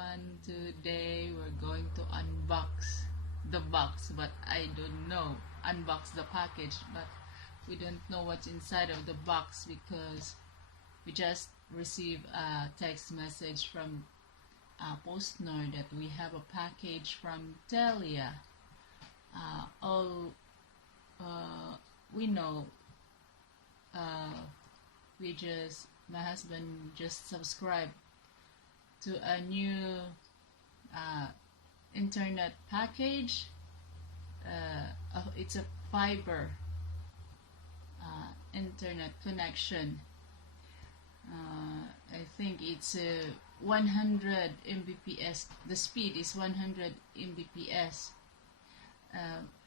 everyone. Today we're going to unbox the box, but I don't know. Unbox the package, but we don't know what's inside of the box because we just received a text message from Postnord that we have a package from Telia. We know my husband just subscribed to a new internet package. It's a fiber internet connection. I think it's 100 Mbps. The speed is 100 Mbps.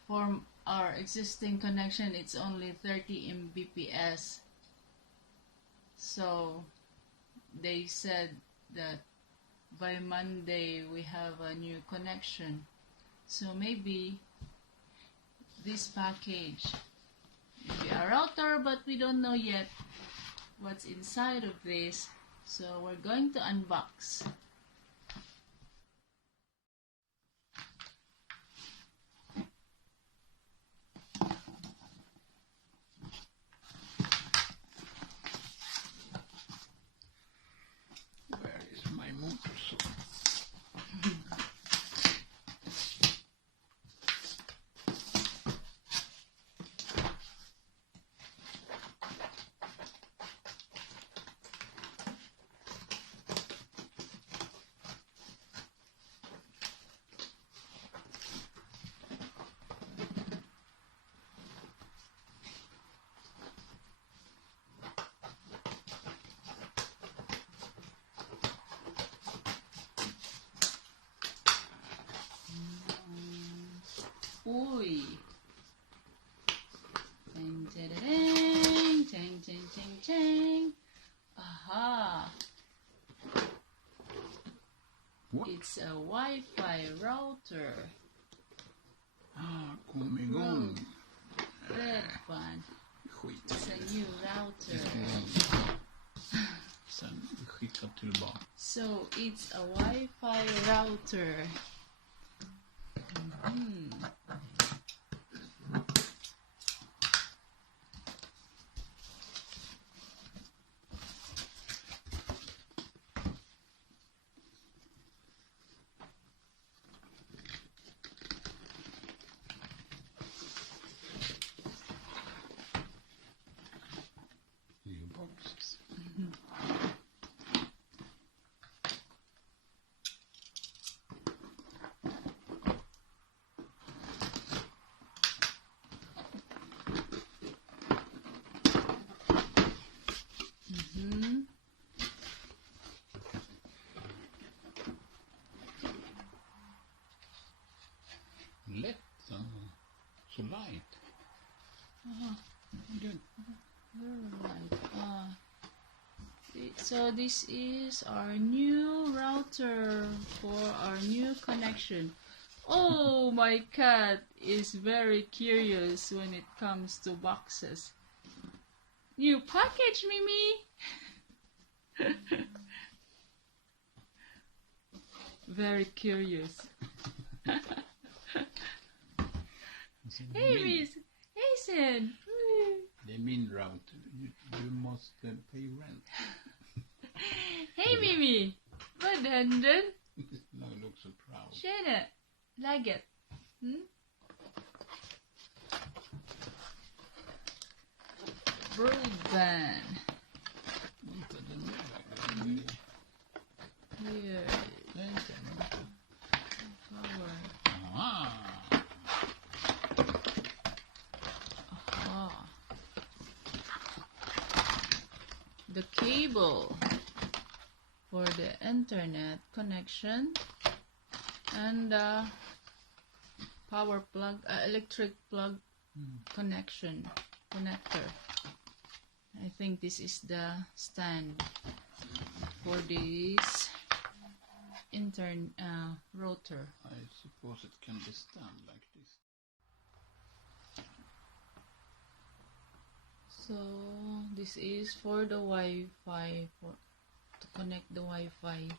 For our existing connection, it's only 30 Mbps. So they said that by Monday we have a new connection. So maybe this package will be a router, but we don't know yet what's inside of this. So we're going to unbox. Where is my motorcycle? Uy. Ding, ding, ding, ding, ding, ding, ding. Aha. What? It's a Wi-Fi router. Kom igång. Red one. Skit. It's a new router. Sen skicka tillbaka. So it's a Wi-Fi router. New boxes. Lätt. Så light. Good. Alright. So this is our new router for our new connection. Oh, my cat is very curious when it comes to boxes. New package, Mimi. Very curious. Hey, Miss Hazen. Det är min router. Du måste pay rent. Hey, Mimi. Vad händer? No, I look so proud. Tjena. Läget? Broadband. Inte den där. Here. Inte. Power. Ah. Aha. The cable for the internet connection and the power plug, electric plug connector. I think this is the stand for this router. I suppose it can be stand like this. So this is for the Wi-Fi, to connect the Wi-Fi.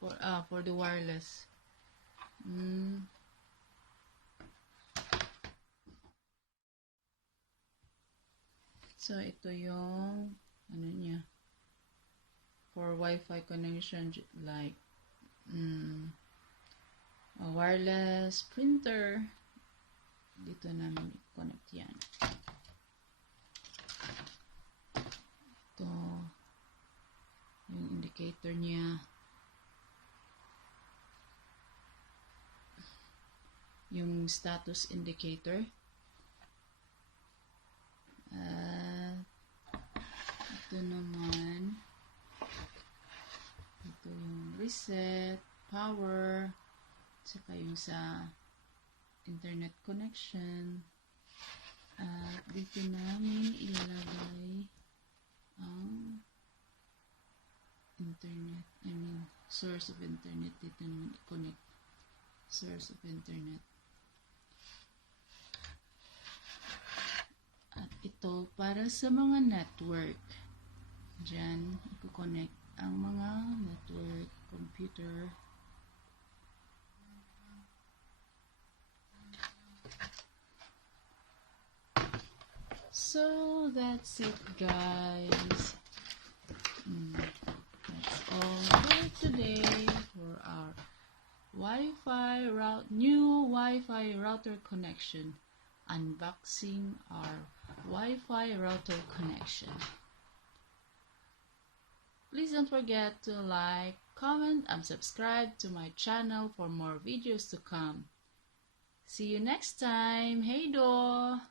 for the wireless. So ito yung ano niya for Wi-Fi connection, like a wireless printer. Dito namin i-connect yan. Ito yung indicator niya, yung status indicator. Ito naman, ito yung reset, power, saka yung sa internet connection. At dito namin ilalagay ang internet, source of internet. Dito namin i-connect source of internet. At ito para sa mga network. Diyan i-connect ang mga network computer. So that's it, guys. That's all for today for our new Wi-Fi router connection. Unboxing our Wi-Fi router connection. Please don't forget to like, comment, and subscribe to my channel for more videos to come. See you next time. Hey do!